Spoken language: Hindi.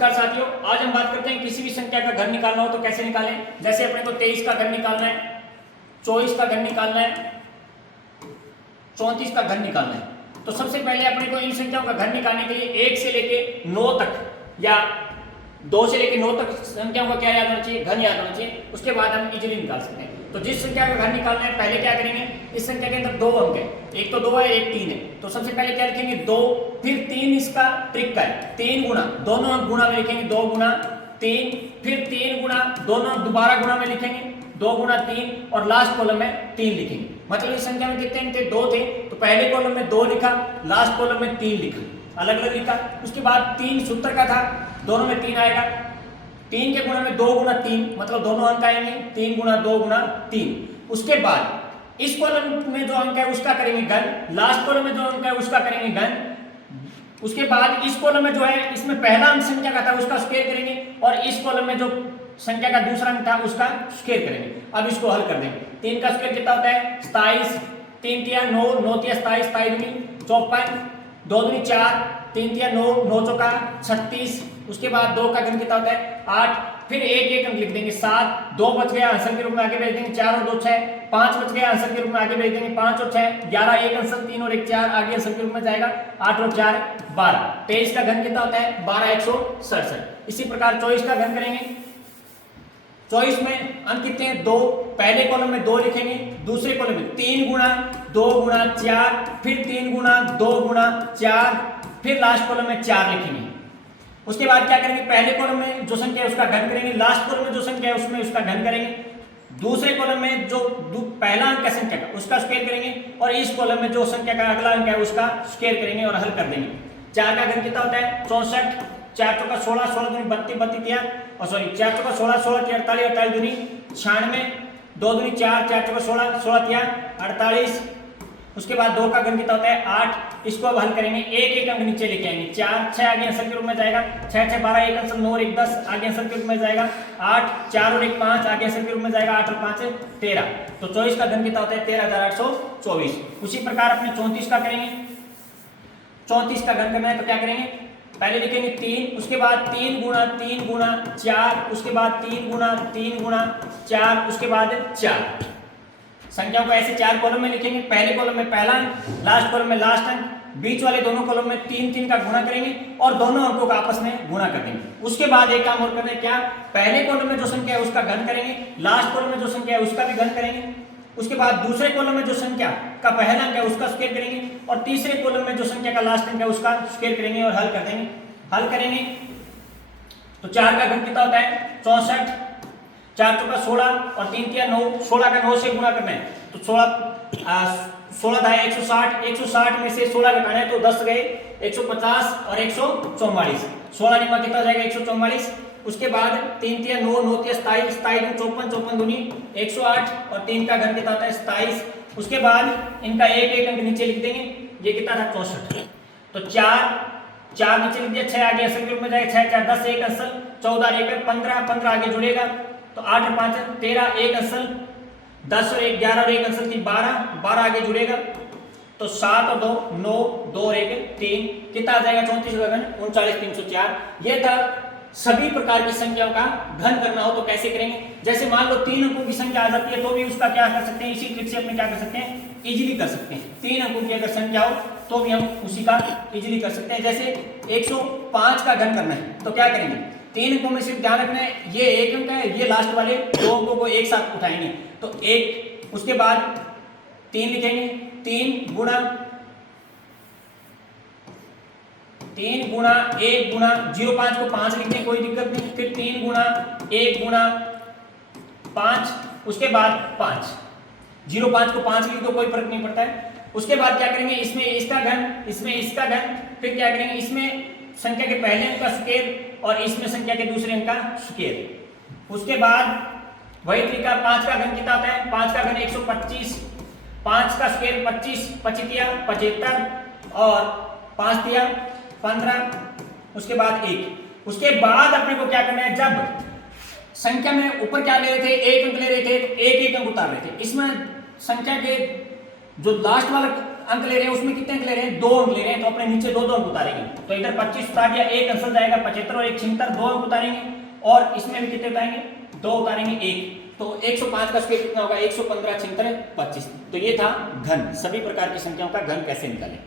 नमस्कार साथियों, आज हम बात करते हैं किसी भी संख्या का घर निकालना हो तो कैसे निकालें। जैसे अपने को 23 का घर निकालना है, 24 का घर निकालना है, 34 का घर निकालना है। तो सबसे पहले अपने को इन संख्याओं का घर निकालने के लिए 1 से लेके 9 तक या 2 से लेके 9 तक संख्याओं का क्या याद होना चाहिए, घन याद होना चाहिए। उसके बाद हम इजीली निकाल सकते हैं। तो जिस संख्या का घर निकालना है पहले क्या करेंगे, इस संख्या के अंदर 2 अंक है, एक तो 2 है एक 3 है। तो सबसे पहले क्या लिखेंगे 2, फिर 3 इसका ट्रिक का है, 3 गुना, दोनों अंक गुणा में लिखेंगे 2 गुना 3, फिर 3 गुना, दोनों अंक दोबारा गुणा में लिखेंगे 2 गुना 3 और लास्ट कॉलम में 3 लिखेंगे। मतलब इस संख्या में कितने थे, 2 थे, तो पहले कॉलम में 2 लिखा, लास्ट कॉलम में 3 लिखा, अलग अलग लिखा। उसके बाद 3 सूत्र का था, दोनों में 3 आएगा, 3 के गुणा में 2 गुना 3, मतलब दोनों अंक आएंगे 3 गुना 2 गुना 3। उसके बाद इस कॉलम में जो अंक है उसका करेंगे घन, लास्ट कॉलम में जो अंक है उसका करेंगे घन। उसके बाद इस कॉलम में जो है इसमें पहला अंक संख्या का था उसका स्क्वायर करेंगे और इस कॉलम में जो संख्या का दूसरा अंक था उसका स्क्वायर करेंगे। अब इसको हल कर देंगे। 3 का स्क्वायर कितना होता है 27, 3 तिया 9, 9 तिया 27, 27 दूनी 54, 2 दूनी 4, 3 तिया 9, 9 चौका 36। उसके बाद 2 का घन कितना होता है 8, फिर एक एक अंक लिख देंगे 7, 2 बच गया आंसर के रूप में आगे भेज देंगे, 4 और 2 6, 5 बच गया आंसर के रूप में आगे भेज देंगे, 5 और 6 11, एक आंसर 3 और 1 4 आगे आंसर के रूप में जाएगा, 8 और 4 12। 23 का घन कितना होता है 12 167। इसी प्रकार 24 का घन करेंगे। 24 में अंक कितने हैं 2, पहले कॉलम में 2 लिखेंगे, दूसरे कॉलम में 3 गुना 2 गुना 4, फिर 3 गुना 2 गुना 4, फिर लास्ट कॉलम में 4 लिखेंगे। उसके बाद क्या करेंगे, पहले कॉलम में जो संख्या है उसका घन करेंगे, लास्ट कॉलम में जो संख्या है उसमें उसका घन करेंगे, दूसरे कॉलम में जो पहला अंक है संख्या का उसका स्क्वायर करेंगे और इस कॉलम में जो संख्या का अगला अंक है उसका स्क्वायर करेंगे और हल कर देंगे। 4 का घन कितना होता है 64, 4 चौका 16, 16 दूनी 32, 32 तिया और सॉरी 4 चौका 16, 16 तिया 48, 48 दूनी 96, 2 दूनी 4, 4 चौका 16, 16 तिया 48। उसके बाद 2 का घन कितना होता है 8। इसको अब हल करेंगे, एक एक अंक नीचे लेके आएंगे, 4 6 आगे आंसर के रूप में जाएगा, 6 6 12, एक आंसर 9 और 1 10 आगे आंसर के रूप में जाएगा, 8 4 और 1 5 आगे आंसर के रूप में जाएगा, 8 और 5 13। तो 24 का घन कितना होता है 13824। उसी प्रकार अपने 34 का करेंगे। 34 का घन करना है तो क्या करेंगे, पहले लिखेंगे 3, उसके बाद 3 गुना 3 गुना 4, उसके बाद 3 गुना 3 गुना 4, उसके बाद 4। संख्याओं को ऐसे 4 कॉलम में लिखेंगे, पहले कॉलम में पहला अंक, लास्ट कॉलम में लास्ट अंक, बीच वाले दोनों कॉलम में 3 3 का गुणा करेंगे और दोनों अंकों का आपस में गुणा कर देंगे। उसके बाद एक काम और करना है, क्या, पहले कॉलम में जो संख्या है उसका घन करेंगे, लास्ट कॉलम में जो संख्या है उसका भी घन करेंगे। उसके बाद दूसरे कॉलम में जो संख्या का पहला अंक है उसका स्क्वायर करेंगे और तीसरे कॉलम में जो संख्या का लास्ट अंक है उसका स्क्वायर करेंगे और हल कर देंगे। हल करेंगे तो 4 का घन कितना होता है 64, 4 चौका 16 और 3 तिया 9, 16 का 9 से गुणा करना है तो 16 था 160, 160 में से 16 घटाना है तो 10 गए 150 और 144, 16 निमा कितना हो जाएगा 144। उसके बाद 3 तिया 9, 9 तिया 27, 27 54, 54 दूनी 108 और 3 का घन कितना होता है 27। उसके बाद इनका एक एक अंक नीचे लिख देंगे, ये कितना था 64। तो 4 नीचे लिख दिया, 6 आगे आंसर के रूप में जाएगा, 6 4 10 एक आंसर, 14 और 1 15, 15 आगे जुड़ेगा तो 8 और 5 13 एक आंसर, 10 और 1 11 और 1 आंसर थी 12, 12 आगे जुड़ेगा तो 7 और 2 9, 2 और 1 3, कितना आ जाएगा 34 का घन 39304। ये था सभी प्रकार की संख्याओं का घन करना हो तो कैसे करेंगे। जैसे मान लो 3 अंकों की संख्या आ जाती है तो भी उसका क्या कर सकते हैं, इसी ट्रिक से अपने क्या कर सकते हैं, इजीली कर सकते हैं। 3 अंकों की अगर संख्या हो तो भी हम उसी का इजीली कर सकते हैं। जैसे 105 का घन करना है तो क्या करेंगे, 3 अंकों में सिर्फ ध्यान रखना है, ये एक अंक है, ये लास्ट वाले 2 अंकों को एक साथ उठाएंगे तो 1, उसके बाद 3 लिखेंगे, 3 गुना 1 गुना 05 को 5 लिखते हैं कोई दिक्कत नहीं, फिर 3 गुना 1 गुना 5, उसके बाद 5, 05 को 5 लिख दो कोई फर्क नहीं पड़ता है। उसके बाद क्या करेंगे, इसमें इसका घन, इसमें इसका घन, फिर क्या करेंगे, इसमें संख्या के पहले अंक का स्क्वायर और इसमें संख्या के दूसरे अंक का स्क्वायर। उसके बाद वही तरीका, 5 का घन कितना होता है, 5 का घन 125, 5 का स्क्वायर 25, 25 तिया 75 और 5 तिया 15, उसके बाद 1। उसके बाद अपने को क्या करना है, जब संख्या में ऊपर क्या ले रहे थे, एक अंक ले रहे थे, एक एक अंक उतार रहे थे, इसमें संख्या के जो लास्ट वाला अंक ले रहे हैं उसमें कितने अंक ले रहे हैं, 2 अंक ले रहे हैं, तो अपने नीचे 2 अंक उतारेंगे। तो इधर 25 उतार दिया, एक आंसर जाएगा 75 और एक 76, 2 अंक उतारेंगे। और इसमें भी कितने उतारेंगे, 2 उतारेंगे, 1। तो 105 का स्क्वायर कितना होगा, 115, 76, 25। तो ये था घन। सभी प्रकार की संख्याओं का घन कैसे निकालें।